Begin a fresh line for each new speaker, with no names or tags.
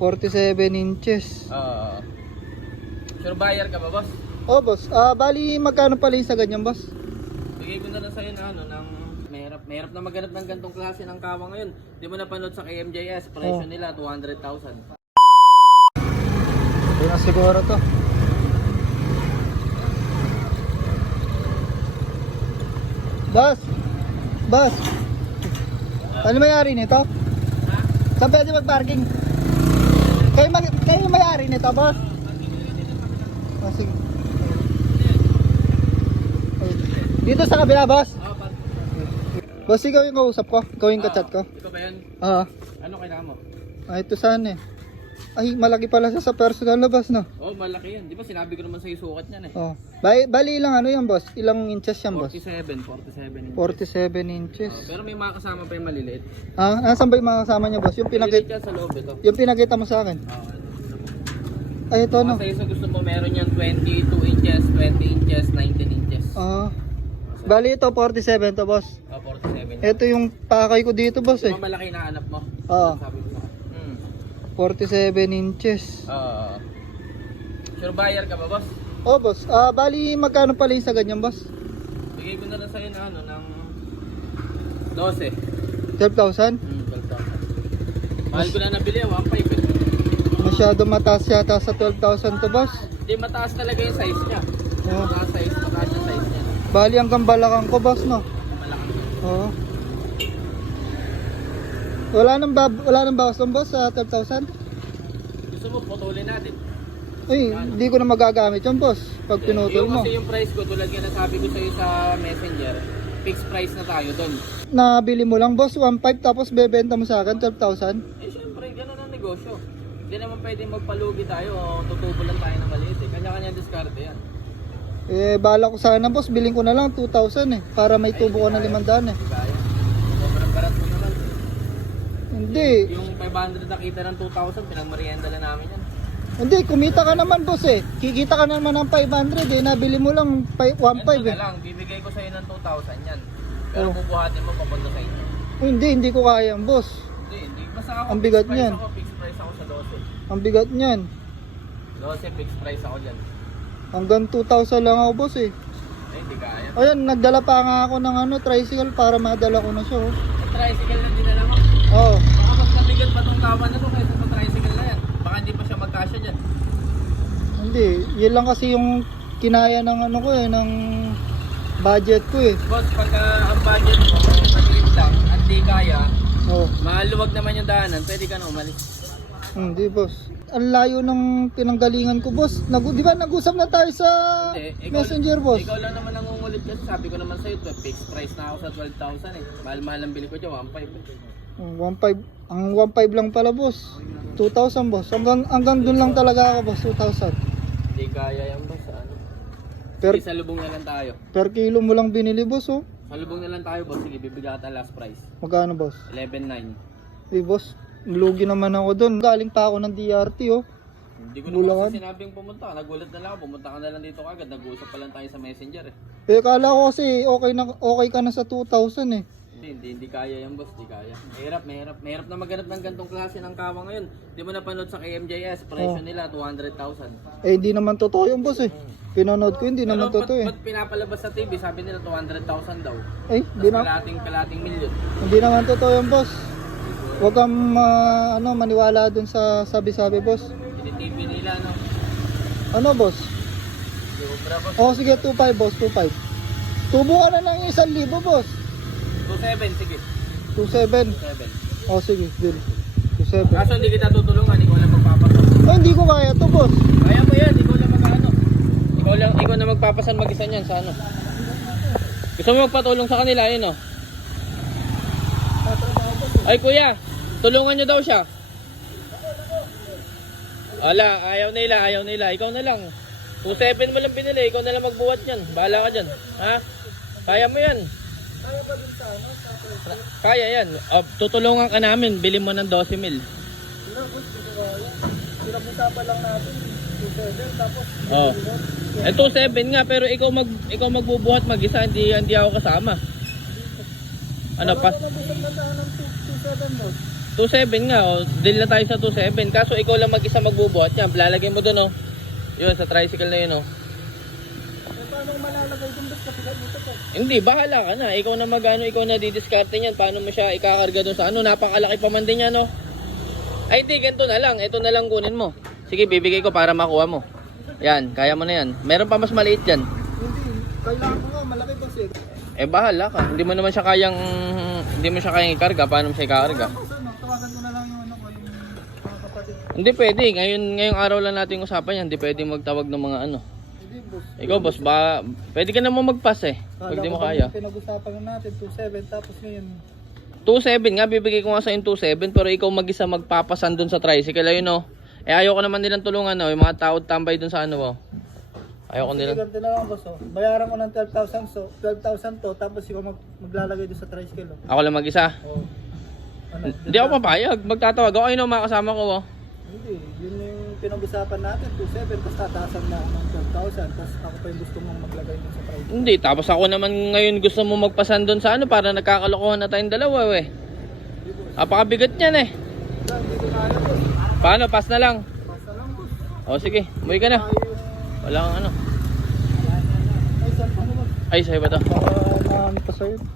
47 inches.
Sure buyer ka ba, boss?
Oh, boss. Bali, magkano pala yung sa ganyan, boss?
Bigay ko na lang sa'yo na ng mahirap na maghanap ng gantong klase ng kawa ngayon. Di mo napanood sa KMJS, presyo nila 200,000.
Ito na siguro to. Boss! Boss! Ano may-ari nito? Saan pwede mag-parking? Kayo may-ari nito, boss? Sige. Dito sa kabila, boss? Boss, ikaw yung kausap ko? Ikaw yung kachat ko?
Ito ba yan?
Oo.
Ano kailangan mo?
Ito saan eh. Ay, malaki pala siya sa personal na, boss, no?
Oh, malaki yan. Di ba sinabi ko naman sa'yo sukat niyan eh.
Oh. Bali ilang ano yan, boss? Ilang inches yan, boss?
47 inches.
47 inches.
Pero may mga kasama pa yung maliliit.
Nasaan ba yung mga kasama niya, boss? Yung
Maliliit yan sa loob ito.
yung pinakita mo sa akin. Ay, ito, no?
Sa'yo sa gusto mo meron yan 22 inches, 20 inches, 19 inches.
Bali ito, 47 to, boss.
47.
Ito yung pakay ko dito, boss, eh.
Yung malaki na hanap mo.
Oo.
Sabi ko sa
47 inches.
Sure buyer ka ba, boss?
Oh, boss. Bali, magkano pala yung sa ganyan, boss?
Bigay ko na lang sa'yo na ng 12.
12,000?
12,000. Mahal ko na nabili, 1.5 eh.
Masyado mataas yata sa 12,000 to, boss.
Hindi, mataas talaga yung size niya.
Oo.
Mataas yung size niya.
Bali, hanggang balakang ko, boss, no?
Malaki.
Oo. Wala nang bawas ng boss sa 12,000?
Gusto mo, putulin natin.
Uy, hindi ko na magagamit yung boss pag pinutol mo.
Kasi yung price ko, tulad nga nasabi ko sa'yo sa messenger, fixed price na tayo doon.
Nabili mo lang, boss, 1.5 tapos bebenta mo sa akin 12,000?
Eh syempre, ganun ang negosyo. Hindi naman pwedeng magpalugi tayo o tutubo lang tayo ng maliit eh. Kanya-kanya diskarte yan.
Bala ko sana, boss, biling ko na lang 2,000 eh, para may tubo ko na 500 eh.
Di kaya. Sobrang barat mo naman.
Hindi.
Yung 500 na kita ng 2,000, pinagmerienda na namin yan.
Hindi, kumita ka naman, boss eh. Kikita ka naman ng 500 eh, nabili mo lang 1.5
Ganito
eh.
na lang, bibigay ko sa'yo ng 2,000 yan. Pero bubuhatin mo papunta sa inyo.
Hindi ko kaya, boss.
Hindi. Basta ako,
Ang bigat
fixed price
niyan.
ako, fixed price ako sa 12.
Ang bigat niyan.
12, fixed price ako dyan.
Hanggang 2,000 lang ako, boss eh.
Hindi kaya.
Ayan, nagdala pa nga ako ng tricycle para madala ko na siya, oh.
Sa tricycle lang dinala mo.
Oo.
Baka mas mabigat pa tong kawan na to kaysa sa tricycle na yan. Baka hindi pa siya magkasya dyan.
Hindi, yun lang kasi yung kinaya ng ko eh, ng budget ko eh.
Boss, pagka ang budget mo maliit lang at di kaya,
Oo.
maluwag naman yung daanan, pwede ka na umalis.
Hindi, boss. Ang layo ng pinanggalingan ko, boss. Di ba nag-usap na tayo sa messenger, boss?
Ikaw lang naman nangungulit kasi sabi ko naman sa'yo, fixed price na ako sa 12,000 eh. Mahal-mahal ang bili ko dyan, 1.5 eh.
1.5. Ang 1.5 lang pala, boss. 2,000, boss. Hanggang dun lang talaga ako, boss. 2,000.
Hindi kaya yan boss, ano?
Per,
Sige, sa lubong na lang tayo.
per kilo mo lang binili, boss, oh.
Sa lubong na lang tayo boss, sige, bibigyan kita last price.
Magkano, boss?
11,900.
Boss, lugi naman ako dun. Galing pa ako ng DRT, oh.
Hindi ko
Bulangan.
naman kasi sinabing pumunta ka. Nagulat na lang ako. Pumunta ka na lang dito kagad. Nag-uusap pa lang tayo sa messenger eh.
Kala ko kasi okay ka na sa 2,000 eh.
Hindi kaya yan boss. Hindi kaya. Mahirap na maghanap ng gantong klase ng kawa ngayon. Hindi mo napanood sa KMJS. Presyo nila 200,000.
Hindi naman totoo yung boss eh. Pinanood ko, hindi naman totoo eh.
Ba't pinapalabas sa TV? Sabi nila 200,000 daw.
Hindi
Kalating milyon.
Hindi naman totoo yung boss. Huwag kang maniwala dun sa sabi-sabi, boss.
TV nila no.
Ano, boss?
Sobra boss.
Oh, sige, 2.5, boss, 2.5. Tubo ka na ng 1,000, boss.
2.7 sige.
2.7.
2.7.
Oh, sige, deal. 2.7.
Kaso hindi kita tutulungan. Ikaw lang magpapasok.
Hindi ko kaya to, boss.
Kaya mo yan. Ikaw lang mag-ano. Ikaw na magpapasan mag-isa niyan sa ano. Gusto mo magpatulong sa kanila, yun oh. Ay kuya, tulungan nyo daw siya. Wala, ayaw nila. Ikaw na lang. 2.7 mo lang pinili, ikaw na lang magbuhat yan. Bahala ka dyan. Ha? Kaya mo yan.
Kaya ba dun sa
Kaya yan. Tutulungan ka namin, bili mo ng 12 mil.
boss, hindi ko kaya. Pinag-usapan lang natin, 2.7, tapos...
Oh. 2.7 nga, pero ikaw magbubuhat mag-isa, hindi ako kasama. Ano pa?
Nag-usap na tayo ng 2.7, boss.
2.7 nga, oh. Deal na tayo sa 2.7. Kaso ikaw lang mag-isa magbubuhat yan. Lalagay mo dun, oh. Yun, sa tricycle na yun, oh.
Eh, paano malalagay dun boss kasi dito po?
Hindi, bahala ka na. Ikaw na magano, ikaw na didiskarte niyan. Paano mo siya ikakarga dun sa ano? Napakalaki pa man din yan, oh. Ay, di, ganito na lang. Ito na lang kunin mo. Sige, bibigay ko para makuha mo. Yan, kaya mo na yan. Meron pa mas maliit yan.
Hindi, kailangan ko nga malaki boss eh.
Eh, bahala ka. Hindi mo naman siya kayang, hindi mo siya kayang ikarga. Paano mo siya ikarga?
Boss, ano, tawagan ko na lang yung ano ko, yung mga kapatid.
Hindi pwede. Ngayong araw lang natin usapan yan. Hindi pwede magtawag ng mga ano.
Hindi boss.
Ikaw, boss, ba, pwede ka naman mag-pass eh. Pag di mo kaya.
Pinag-usapan na natin, 2.7, tapos ngayon.
2.7 nga, bibigay ko nga sa yung 2.7 pero ikaw mag-isa magpapasan dun sa tricycle, ayun oh. Eh ayoko naman nilang tulungan oh, yung mga tao tambay dun sa ano oh. Ayoko nilang.
Ganito na lang boss oh. Bayaran ko ng 12,000 so, 12,000 to, tapos ikaw maglalagay doon sa tricycle oh.
Ako lang mag-isa.
Oh. Ano?
Hindi ako papayag, magtatawag ako, ayun oh, mga kasama ko oh.
Hindi, yun yung pinag-usapan natin, 2.7, tapos tatasan na ako ng 12,000, tapos ako pa yung gusto mong maglagay doon sa tricycle.
Hindi, tapos ako naman ngayon gusto mo magpasan dun sa ano para nagkakalokohan na tayong dalawa eh. Apakabigat niyan eh.
Hindi ko na alam boss.
Paano, pass na lang.
Basta lang boss.
O sige, umuwi ka na. Wala kang ano.
Ay, saan pa naman?
Ay, sa'yo ba to?
Para naman pa sa'yo.